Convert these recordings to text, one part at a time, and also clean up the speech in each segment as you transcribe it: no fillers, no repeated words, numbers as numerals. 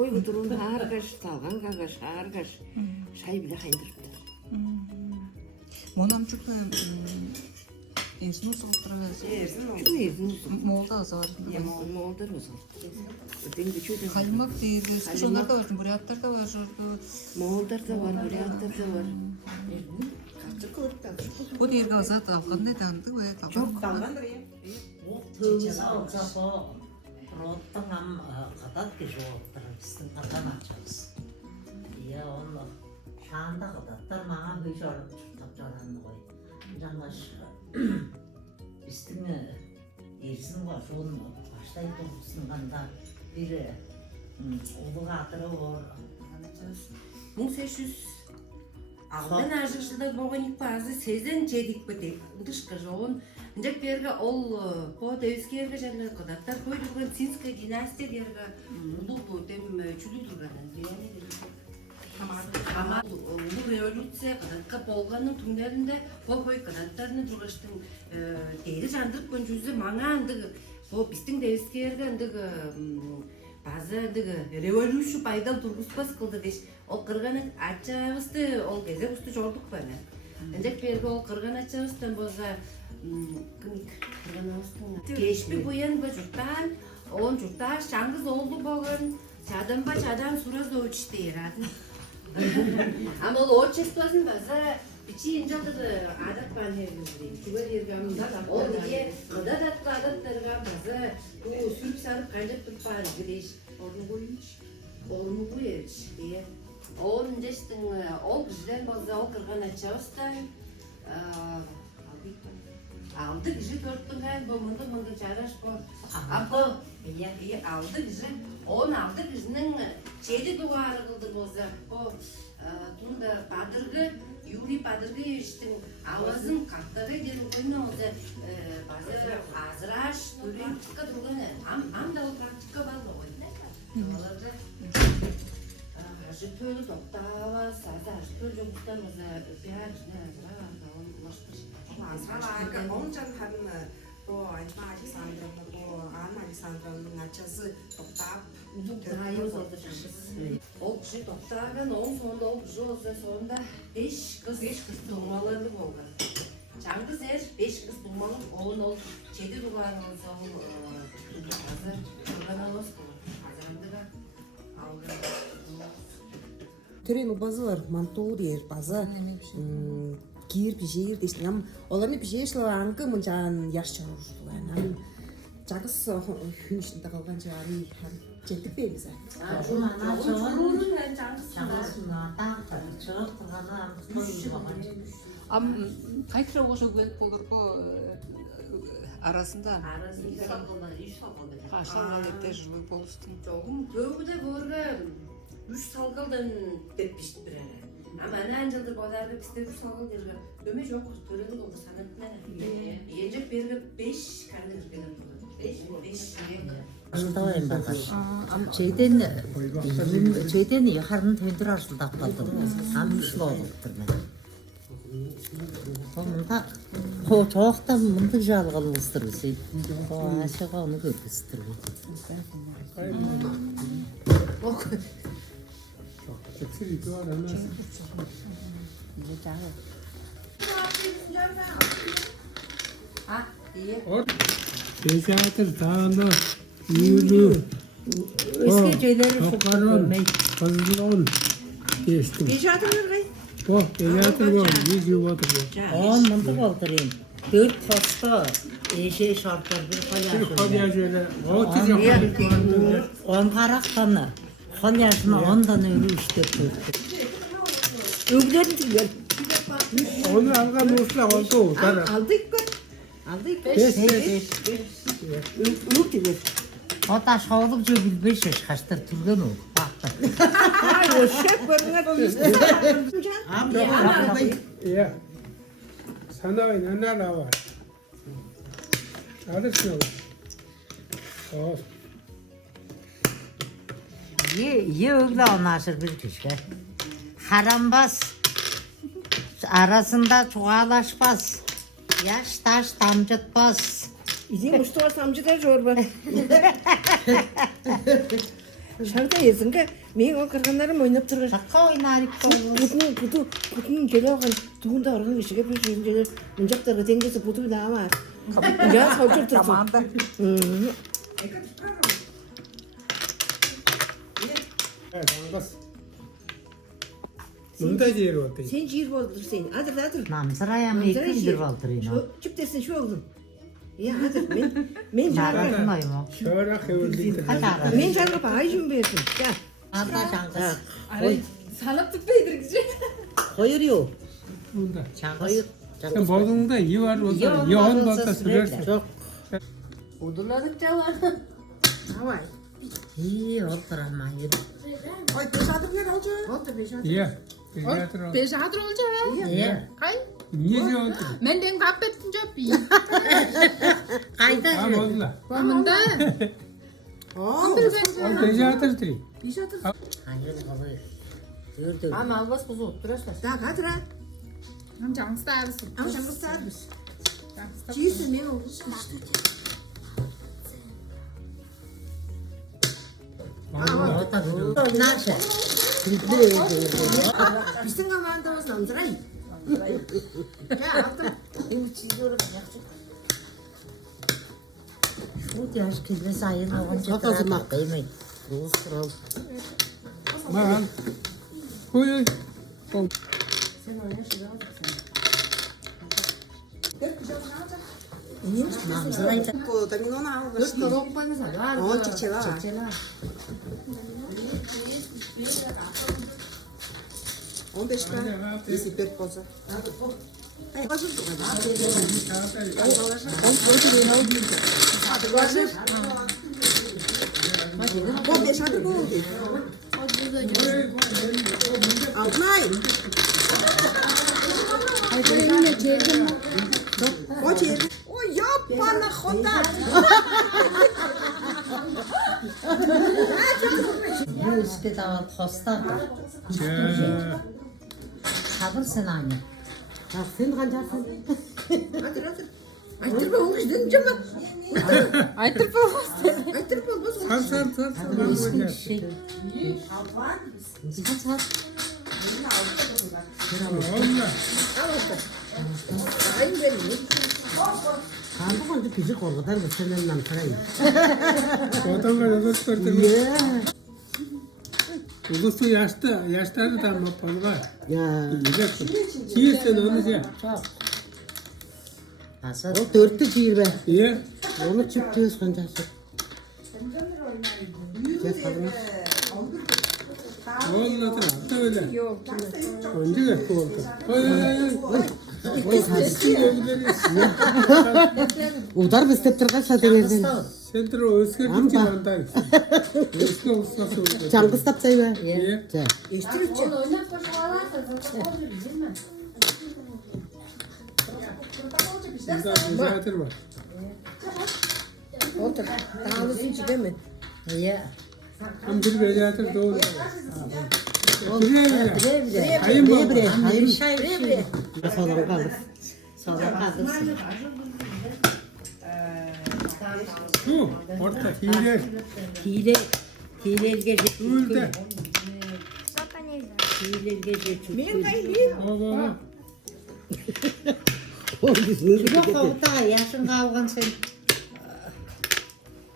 койгу турун аргаш, салган кагаш, аргаш. Шай биле кайдырыптыр. Монамчук Эрсин усуктурабыз. Эрзин Молда азар. молдар болсо. Денги чөйдөн. Кальмак дейбиз. Ошолор да бар, буряттар да бар, жорду. Молдар да бар, буряттар да бар. Бу дерге азат алгандай данды бе? Жок, Чечена олсапо роттың ам катат кеш оттыр биздин катан ачабыз. Ия оны шаанда кататтар мага беш орып чуртап жаранды кой. Жаңаш биздин Эрсин бар шону баштай тургусунганда бири улуу катыры бар. 1800 Алдан ажык жылдар болгон базы сезен жедик бете. Дышка жоон. Жак берге ол по Девскерге жерле кадаттар кой турган Цинская династия дерге улуу тем чүлү турган. Ама улуу революция кадатка болгонун түңдөрүндө кой кадаттарын тургаштын дери жандырып көн жүзү маңа андыгы по биздин Девскерге андыгы базы андыгы революция пайдал тургузбас кылды деш. Ол кырган ачабызды ол кезде усты жордук бана. Жак берге ол кырган ачабыздан болса Кешпи буян ба журтан, он журтан шаңгыз олду болгон, чадан ба чадан Суразович дейрады. Ама ол отчествосын база бичи инжалдыр адат банерді. Чугар ергам, ол дие кыда датка адаттарга база сүріп сарып қанжап тұрпан греш. Орну буйыч, дие. Он жештің ол кішден болса ол кырган ачабыздан aldı kişi dörttün her bomunda çağırış bu. Ama aldı kişi, on aldı kişinin çeydi duvarı kıldı boza. O tunda padırgı, Yuri padırgı iştin avazın katları geri koyun olsa bazı azraş, duruyor çıka durgan. Am da o praktika balda oyun. Olarda Житөлү токтаба, саза житөл жогустан бяр азра уlaştır. Азра онжан харын бо Альма Александровна, бо Анна Александровнын ачасы токтап, Улугайыз oldu жашыз. Ол киши токтаган, он сонда ол киши болса сонда 5 кыз тумаларды болгон. Жаңгыз 5 кыз тумалы, он ол 7 дуганы болса ол азыр кырган алыс болот. Азырындыга алган. Төрөймө базы бар, мантуу дер база. Кир пижер дештин. Ам оларны пижешлер аңкы мынжан яш чарушулар. Ам жагыс хүнүштүндө калган жаары жетип бербиз. Кайтра ошо келип болдурбу арасында. Кашалалыкта жылы болуштун. Жогум көбү да көргө 3 салгалдан деп бишти бир. Ама анан жылдыр базарда бизде 3 салгал жерге дөмө жок, төрөлүк болду санат менен. Энжек берге 5 кандыр келген турду. 5. Ашылдабайм багаш. Жейден харын төндүр ашылдап калдым. Ам ушлооптур мен. Сонда жоокта мынтык жалгалыңыздар бизди. Ашыга аны көргүздөр. Teşekkür dağında yürü. Eski şeyleri çok görmeyi. Kazılan geçtim. Bu teşekkür var. 100 yıl oturuyor. On mıntık oturayım. 4 posta eşe şartlar bir Bir kalya kadar şöyle 30 yapar. 10 karaktanı. Kalyasına 10 tane ölü işlettik. Öglerin tügel. Onu algan usta oldu. Aldık mı? Aldık. 5. Ülük tügel. O da şoğlukça bilbeş yaş kaçtır turgan o. Baktı. Ay, şef bölüne koymuşsun. Ya. Sana ne var? Alırsın olur. Olsun. Ye öyle anlaşır bir kişi. Harambaz. Arasında çoğalaşmaz. Yaş taş damcıtmaz. İzin Mustafa amca da çorba. Şarkı yazın ki, men o kırgınlarım oynap durur. Şaka oynayıp Budun gele oğan, tuğunda arğın işige bir şeyinceler, mıncaktarga dengesi budu da var. Ya savcır dursun. Tamam da. Evet, kız. Bunda yer oldu. Sen ciğer boldur sen. Adır. Namzırayam iki gidir aldırıyım. Şu çıptesin şu oğlum. Ya adır men jarga. Narayım o. Şöyle kıvırdık. Kaçarım. Men jarga payjum versin. Gel. Anda şankız. Salap tıpaydır gidecek. Hayır yok. Bunda. Hayır. Sen bozduğunda iyi var olsa, yoğun olsa sürersin. Çok. Uduladıkça var. Havay. İyi olduramayın. Ay tesadüf ne olacak? Oldu beşadır. İyi. Pediatr ol. Beşadır olacak. İyi. Kay. Niye oldu? Men den kaybettim cöpü. Kayda Tamam oldu la. Bamında. O pediatr değil. Beşadır. Hayır hayır. Dur. Ama alvas kuzu oturasın. Daha katıra. Am cansı da arasın. Ama sen kıstardın. Ciğersin men oldu. Vallahi. Orta dur. Nasıl? Bizim amandamız namzıray. Ya aldım. Bu çiziyorum yakacak. Şu yaş kızı sayın olunca Çok azımak. değil mi? Rus kral. Mal. Huy. Ol. Namzırayım. Kodanın onu al. Kız korokpanı var. O çiçeği. Çiçeğler. 15 tane. Bizi pek boza. Ay bazı da. Bu beşadır bu oldu. Altınay. O ciğer. O yap bana khoda. Yüzde davat hostadır. Sabırsın anne. Sen kancarsın. Hadi. Aytır be oğlum izlenince mi? Aytır bu. Aytır be olmaz. Sar. Eski şey. Kaç saat? Vallahi. Ayın benim. Kandı kandı fizik olgudan mı senin namzırayım? Otanlar uzun sürdü. Uzun yaşları da mapalı var. Ya. Güzelsin. Çiğirsin onu ya. Hazır. O dörtlü ciğer be. İyi. Onu çıktı kancası. Gel kadına. Vallahi da öyle. Önce de oldu. Oy. Udar bestep turga satırırdın. Sen de o özgür bir bandayız. Özgür ustası oldu. Çangız tapsay be. İyi. Eştirip Onu oynap koşularlarsa zaten olur değil mi? Bizde pediatr var. otur. Dağılısın içi değil mi? İyi. Hem bir pediatr doğru. Buraya. Hayır mı? Hayır şey şey. Sonra kalır. Sonra kalırsın. Su. Orta hile. Hile gece. Öldü. Hile gece. Benim kayıp. Baba. Yok orta yaşın kavgan sen.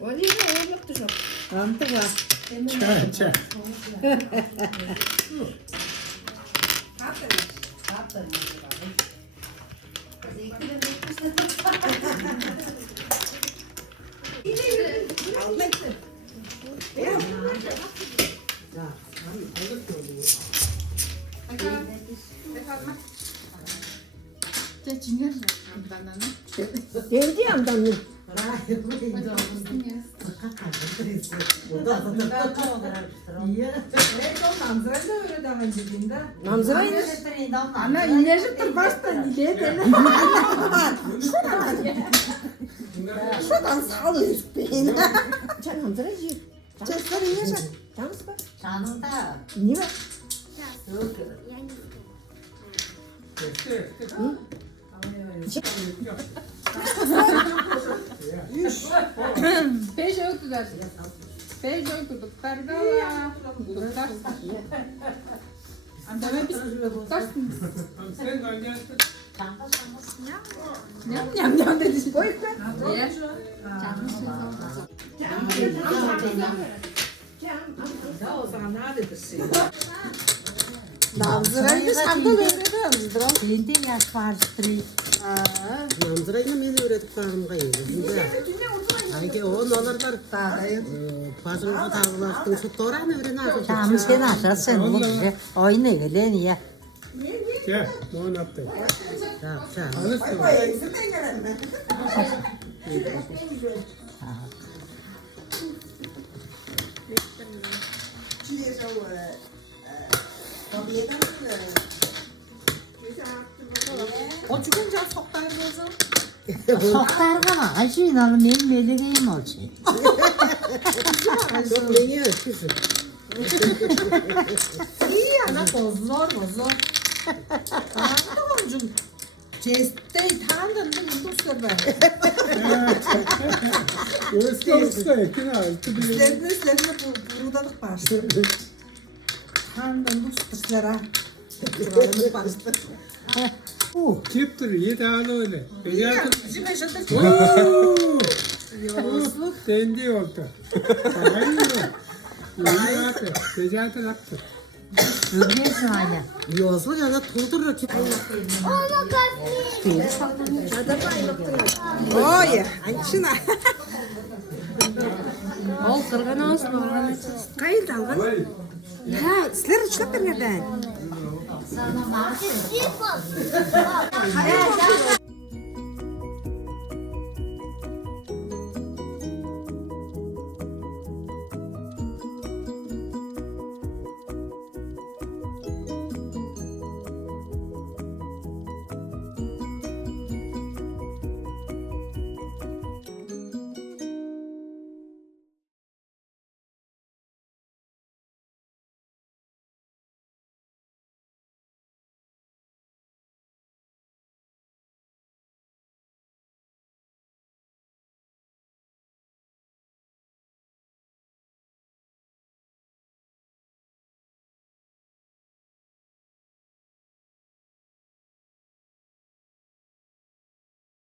O ne ya? Yaptı şu. Antı var. Çay. Çeçingen. Devdi yandan. Namzırayın. Ana inerjittir baştan ile de. Şuradan sağlıyor beni. Can namzırayın. Çesleri yaşa. Canısı bak. Şanında. Niye bak? Yok. Peş ötüler. Beyce guduklar gala. Guduklar. Anda ben biz guduktarsın. Sen ganyarsın. Nyam dedi. Koy be. Namzırayı sandal öğrenemizdir. Şimdi yaş varıştırıyor. Namzırayla men öğrettiklerim kaydı. Ayke o nolarlar pazarga tağılaştın şu toran öğrenersin. Tamam sen aşarsın bu bize. Oyunu öyle niye? Gel, ne yaptın? Sağ. Alırsın. O çıkınca soktar gözüm. Soktarga mı? Ayşe'nin alım benim meleğim olsun. Çok beni öpüsün. İyi ana zor. Tamam Cestey tanıdın mı? Dostlar ben. Usta ekin altı bile. Üzerine burudalık başladı. Tanıdın dostlara. Kiptir, yedi ağlı öyle. Becerdim. Bizim yaşadık. Dendi oldu. Hayır. Becerdim yaptı. Öyleyse hala. Yozlu ya da tuldurur ki. Oy, ançına. Ол қырған ауыз болған Kayıl dalgan. Ha, sizler uçlap nereden?